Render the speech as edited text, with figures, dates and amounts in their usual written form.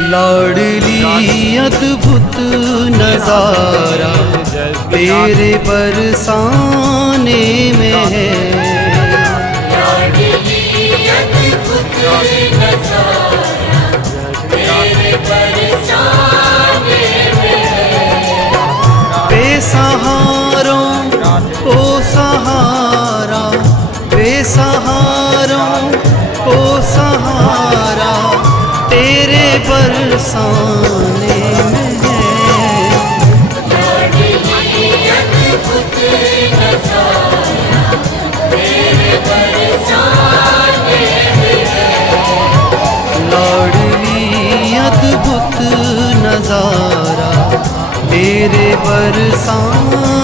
लाडली अद्भुत नजारा तेरे बरसाने में है। लाडली अद्भुत नजारा तेरे बरसाने में है। बेसहारों को सहारा, बेसहारों को सहारा तेरे बरसाने में है। लाडली अद्भुत नजारा तेरे बरसाने में है। लाडली अद्भुत नजारा तेरे बरसाने